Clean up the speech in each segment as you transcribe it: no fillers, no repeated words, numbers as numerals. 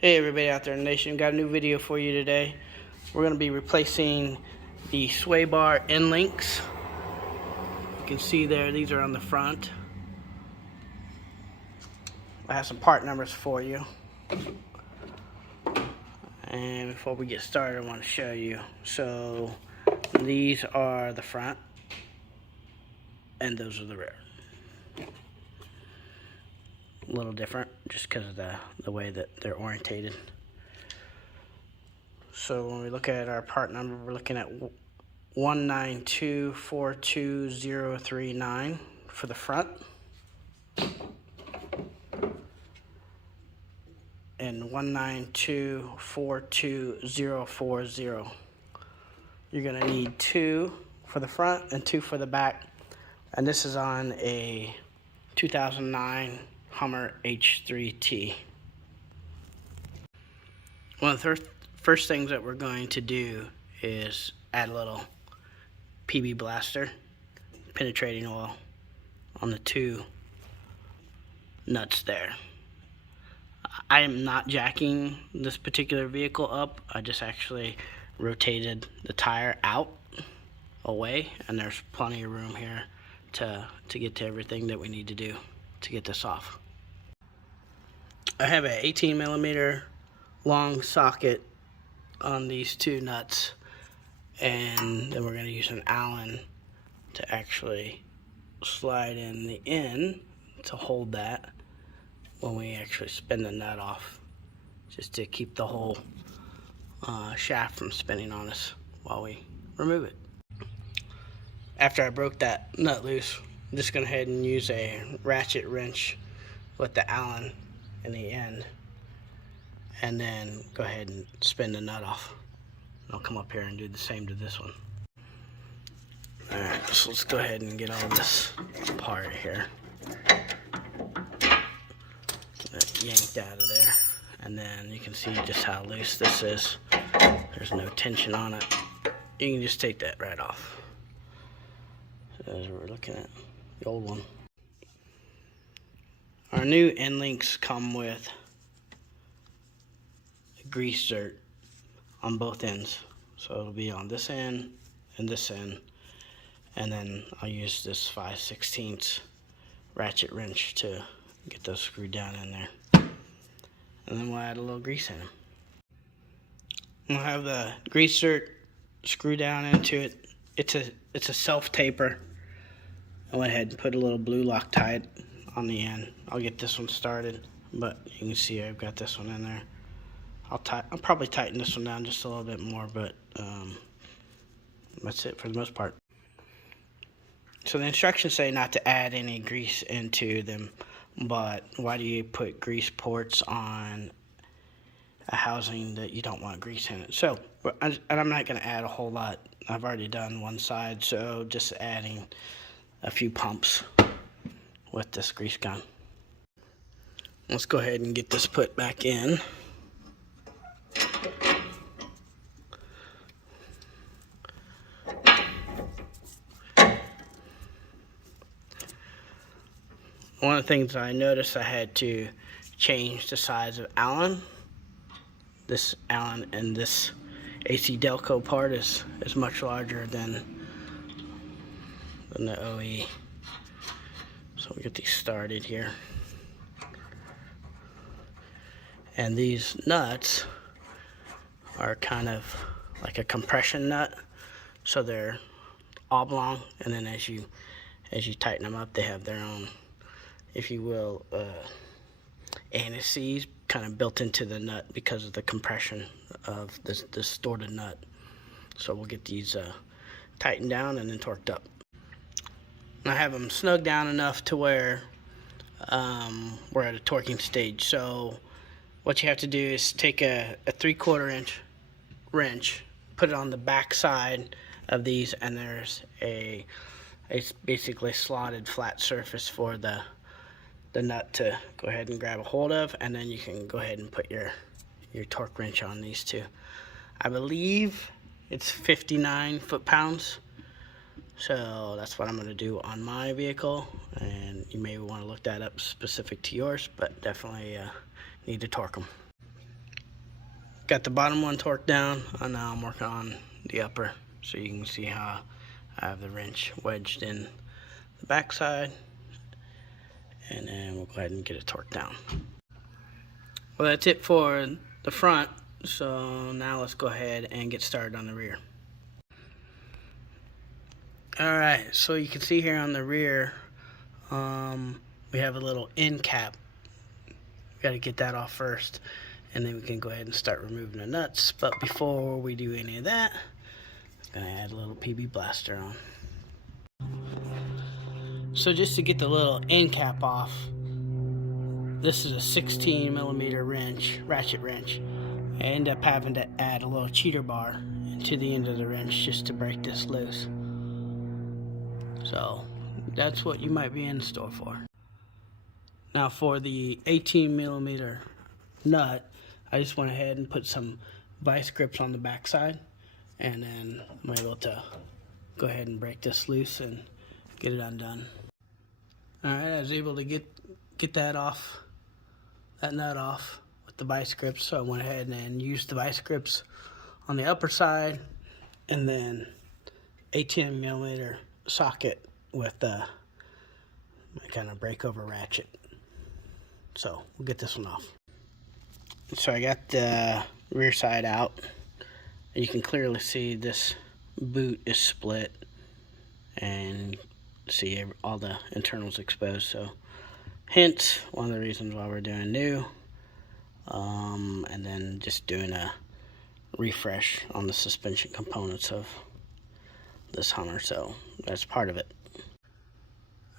Hey everybody out there in the nation, got a new video for you today. We're going to be replacing the sway bar end links. You can see there, these are on the front. I have some part numbers for you. And before we get started, I want to show you. So these are the front and those are the rear. A little different just because of the way that they're orientated. So when we look at our part number, we're looking at 192-42039 for the front, and 192-42040. You're gonna need 2 for the front and 2 for the back, and this is on a 2009 Hummer H3T. One of the first things that we're going to do is add a little PB blaster penetrating oil on the 2 nuts there. I am not jacking this particular vehicle up. I just actually rotated the tire out away, and there's plenty of room here to get to everything that we need to do to get this off. I have an 18mm long socket on these 2 nuts, and then we're going to use an Allen to actually slide in the end to hold that when we actually spin the nut off, just to keep the whole shaft from spinning on us while we remove it. After I broke that nut loose, I'm just going to go ahead and use a ratchet wrench with the Allen in the end, and then go ahead and spin the nut off. I'll come up here and do the same to this one. Alright, so let's go ahead and get all this apart here. Get that yanked out of there, and then you can see just how loose this is. There's no tension on it. You can just take that right off. So that's what we're looking at, the old one. Our new end links come with grease dirt on both ends. So it'll be on this end and this end. And then I'll use this 5/16 ratchet wrench to get those screwed down in there. And then we'll add a little grease in them. We'll have the grease dirt screw down into it. It's a self-taper. I went ahead and put a little blue Loctite on the end. I'll get this one started, but you can see I've got this one in there. I'll probably tighten this one down just a little bit more, but that's it for the most part. So the instructions say not to add any grease into them, but why do you put grease ports on a housing that you don't want grease in it? So, and I'm not going to add a whole lot. I've already done one side, so just adding a few pumps with this grease gun. Let's go ahead and get this put back in. One of the things I noticed, I had to change the size of Allen. This Allen and this AC Delco part is much larger than the OE. So we'll get these started here. And these nuts are kind of like a compression nut. So they're oblong, and then as you tighten them up, they have their own, if you will, antices kind of built into the nut because of the compression of this distorted nut. So we'll get these tightened down and then torqued up. I have them snug down enough to where we're at a torquing stage. So what you have to do is take a 3/4 inch wrench, put it on the back side of these, and there's it's basically slotted flat surface for the nut to go ahead and grab a hold of, and then you can go ahead and put your torque wrench on these two. I believe it's 59 foot-pounds. So that's what I'm going to do on my vehicle, and you may want to look that up specific to yours, but definitely need to torque them. Got the bottom one torqued down, and now I'm working on the upper, so you can see how I have the wrench wedged in the back side, and then we'll go ahead and get it torqued down. Well, that's it for the front, so now let's go ahead and get started on the rear. Alright, so you can see here on the rear, we have a little end cap. We got to get that off first, and then we can go ahead and start removing the nuts. But before we do any of that, I'm going to add a little PB blaster on. So just to get the little end cap off, this is a 16mm wrench, ratchet wrench. I end up having to add a little cheater bar to the end of the wrench just to break this loose. So that's what you might be in store for. Now for the 18mm nut, I just went ahead and put some vice grips on the back side, and then I'm able to go ahead and break this loose and get it undone. Alright, I was able to get that off, that nut off with the vice grips, so I went ahead and used the vice grips on the upper side, and then 18mm socket with my kind of breakover ratchet. So we'll get this one off. So I got the rear side out. You can clearly see this boot is split, and see all the internals exposed. So hence one of the reasons why we're doing new, and then just doing a refresh on the suspension components of this Hummer. So that's part of it.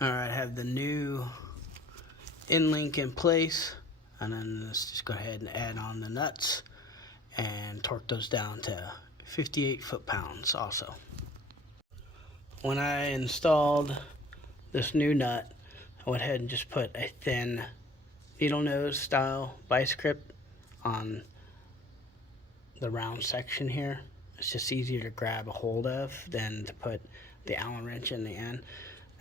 Alright, I have the new end link in place, and then let's just go ahead and add on the nuts and torque those down to 58 foot-pounds also. When I installed this new nut, I went ahead and just put a thin needle nose style vice grip on the round section here. It's just easier to grab a hold of than to put the Allen wrench in the end,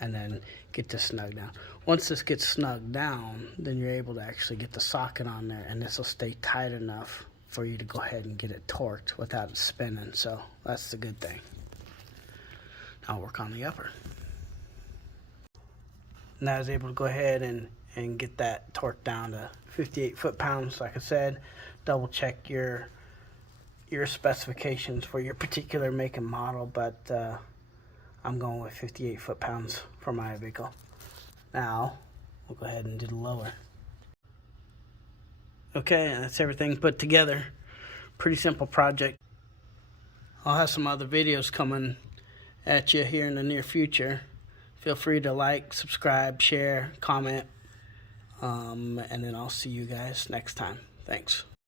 and then get this snug down. Once this gets snug down, then you're able to actually get the socket on there, and this will stay tight enough for you to go ahead and get it torqued without it spinning. So that's the good thing. Now I'll work on the upper. And I was able to go ahead and get that torqued down to 58 foot-pounds. Like I said, double check your specifications for your particular make and model, but I'm going with 58 foot-pounds for my vehicle. Now we'll go ahead and do the lower. Okay, and that's everything put together. Pretty simple project. I'll have some other videos coming at you here in the near future. Feel free to like, subscribe, share, comment, and then I'll see you guys next time. Thanks.